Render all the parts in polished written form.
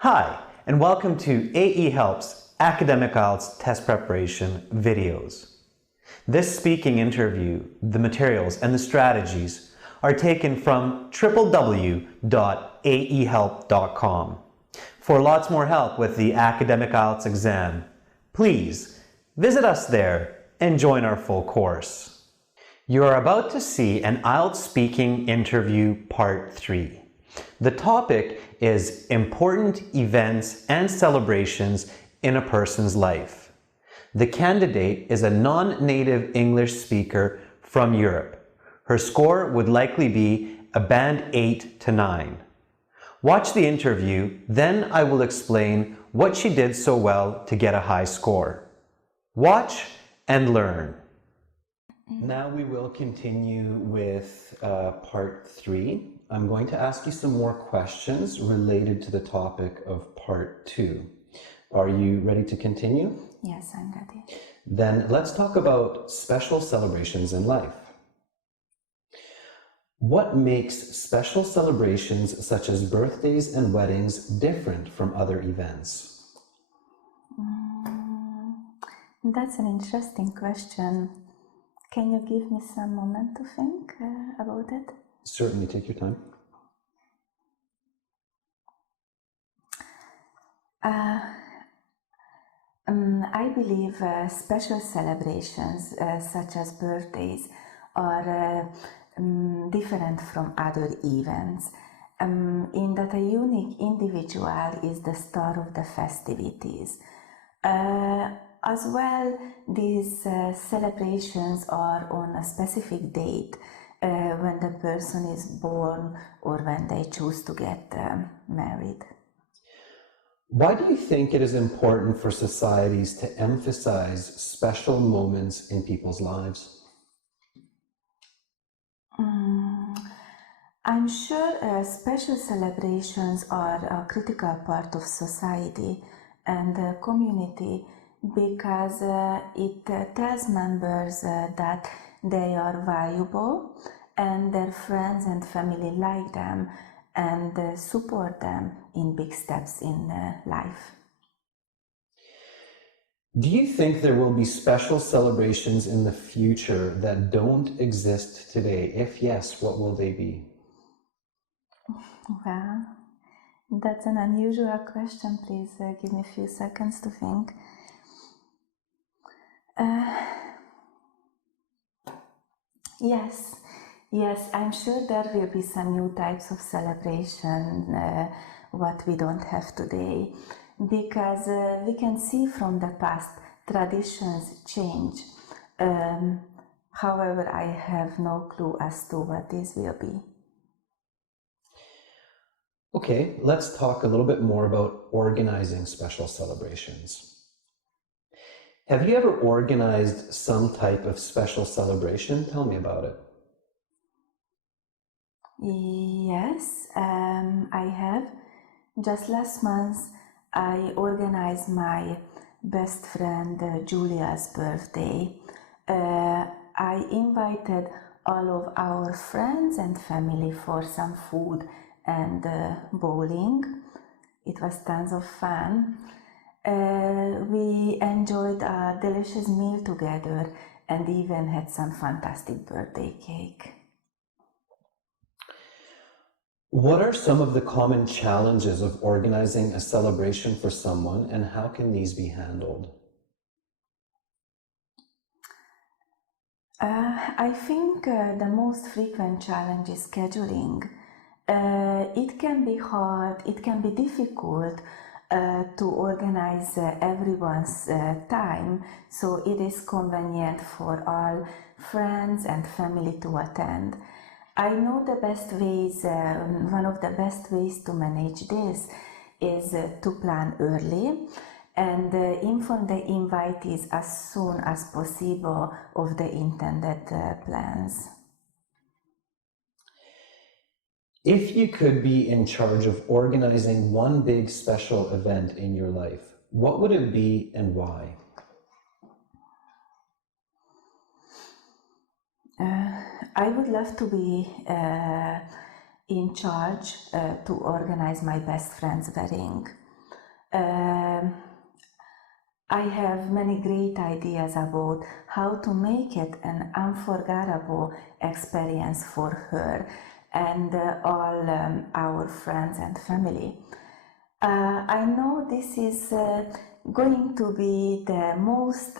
Hi, and welcome to AE Helps Academic IELTS Test Preparation videos. This speaking interview, the materials and the strategies are taken from www.aehelp.com. For lots more help with the Academic IELTS exam, please visit us there and join our full course. You are about to see an IELTS speaking interview part 3. The topic is important events and celebrations in a person's life. The candidate is a non-native English speaker from Europe. Her score would likely be a band 8 to 9. Watch the interview, then I will explain what she did so well to get a high score. Watch and learn. Now we will continue with part 3. I'm going to ask you some more questions related to the topic of part 2. Are you ready to continue? Yes, I'm ready. Then let's talk about special celebrations in life. What makes special celebrations such as birthdays and weddings different from other events? That's an interesting question. Can you give me some moment to think about it? Certainly, take your time. I believe special celebrations such as birthdays are different from other events in that a unique individual is the star of the festivities. As well, these celebrations are on a specific date when the person is born or when they choose to get married. Why do you think it is important for societies to emphasize special moments in people's lives? I'm sure special celebrations are a critical part of society and the community because it tells members that they are valuable and their friends and family like them and support them in big steps in life. Do you think there will be special celebrations in the future that don't exist today? If yes, what will they be? Well, that's an unusual question. Please give me a few seconds to think. Yes, I'm sure there will be some new types of celebration, what we don't have today, because we can see from the past traditions change. However, I have no clue as to what this will be. Okay, let's talk a little bit more about organizing special celebrations. Have you ever organized some type of special celebration? Tell me about it. Yes, I have. Just last month, I organized my best friend Julia's birthday. I invited all of our friends and family for some food and bowling. It was tons of fun. We enjoyed a delicious meal together and even had some fantastic birthday cake. What are some of the common challenges of organizing a celebration for someone, and how can these be handled? I think the most frequent challenge is scheduling. It can be hard, it can be difficult to organize everyone's time, so it is convenient for all friends and family to attend. I know the best ways, one of the best ways to manage this is to plan early and inform the invitees as soon as possible of the intended plans. If you could be in charge of organizing one big special event in your life, what would it be and why? I would love to be in charge to organize my best friend's wedding. I have many great ideas about how to make it an unforgettable experience for her and all our friends and family. I know this is going to be the most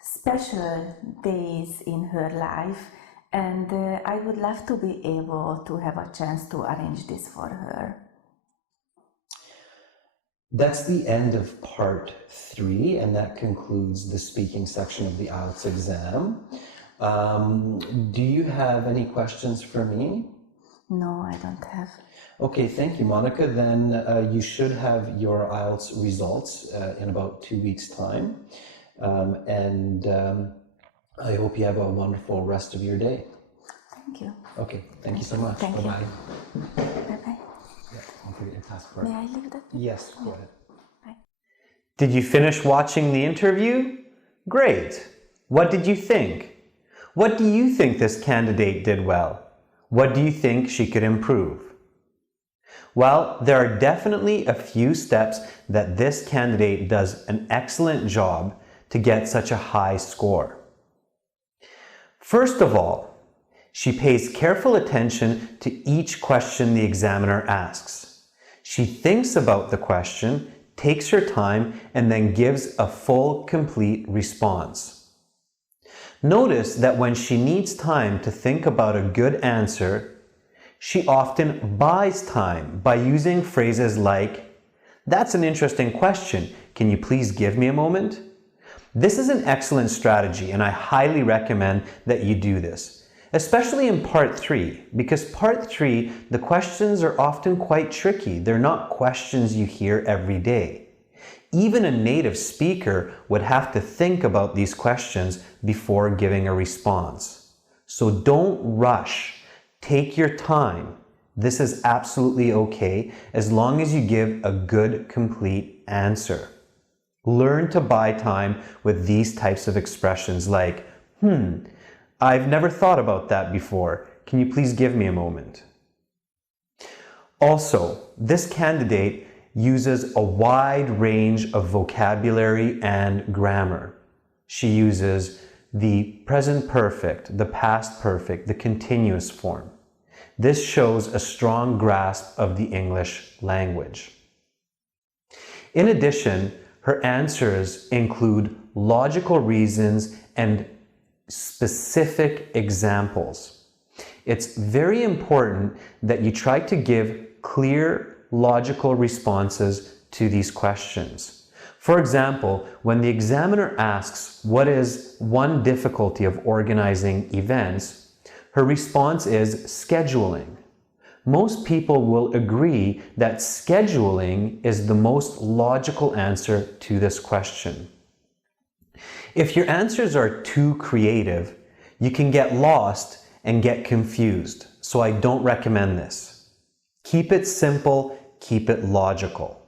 special days in her life, and I would love to be able to have a chance to arrange this for her. That's the end of part 3, and that concludes the speaking section of the IELTS exam. Do you have any questions for me? No, I don't have. Okay, thank you, Monica. Then you should have your IELTS results in about 2 weeks' time. I hope you have a wonderful rest of your day. Thank you. Okay, thank you so much. Thank you. Bye-bye. Bye-bye. Yeah, don't forget your passport. May I leave that? Yes, go ahead. Bye. Did you finish watching the interview? Great! What did you think? What do you think this candidate did well? What do you think she could improve? Well, there are definitely a few steps that this candidate does an excellent job to get such a high score. First of all, she pays careful attention to each question the examiner asks. She thinks about the question, takes her time, and then gives a full, complete response. Notice that when she needs time to think about a good answer, she often buys time by using phrases like, "That's an interesting question. Can you please give me a moment?" This is an excellent strategy, and I highly recommend that you do this, especially in part 3, because part 3, the questions are often quite tricky. They're not questions you hear every day. Even a native speaker would have to think about these questions before giving a response. So don't rush. Take your time. This is absolutely okay as long as you give a good, complete answer. Learn to buy time with these types of expressions like, I've never thought about that before. Can you please give me a moment? Also, this candidate uses a wide range of vocabulary and grammar. She uses the present perfect, the past perfect, the continuous form. This shows a strong grasp of the English language. In addition, her answers include logical reasons and specific examples. It's very important that you try to give clear, logical responses to these questions. For example, when the examiner asks what is one difficulty of organizing events, her response is scheduling. Most people will agree that scheduling is the most logical answer to this question. If your answers are too creative, you can get lost and get confused, so I don't recommend this. Keep it simple, keep it logical.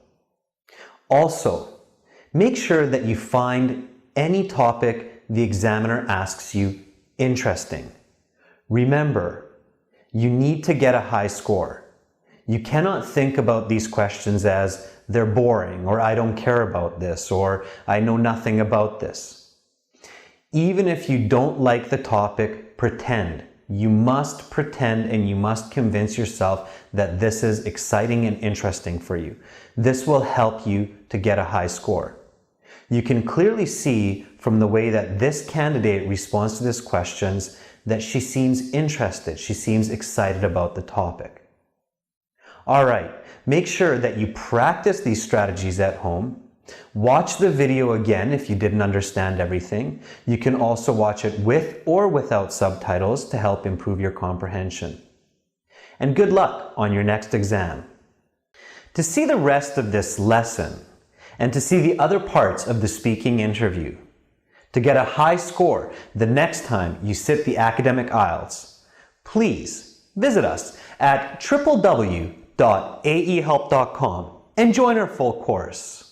Also, make sure that you find any topic the examiner asks you interesting. Remember, you need to get a high score. You cannot think about these questions as they're boring, or I don't care about this, or I know nothing about this. Even if you don't like the topic, pretend. You must pretend and you must convince yourself that this is exciting and interesting for you. This will help you to get a high score. You can clearly see from the way that this candidate responds to these questions that she seems interested, she seems excited about the topic. All right, make sure that you practice these strategies at home. Watch the video again if you didn't understand everything. You can also watch it with or without subtitles to help improve your comprehension. And good luck on your next exam. To see the rest of this lesson and to see the other parts of the speaking interview, to get a high score the next time you sit the academic IELTS, please visit us at www.aehelp.com and join our full course.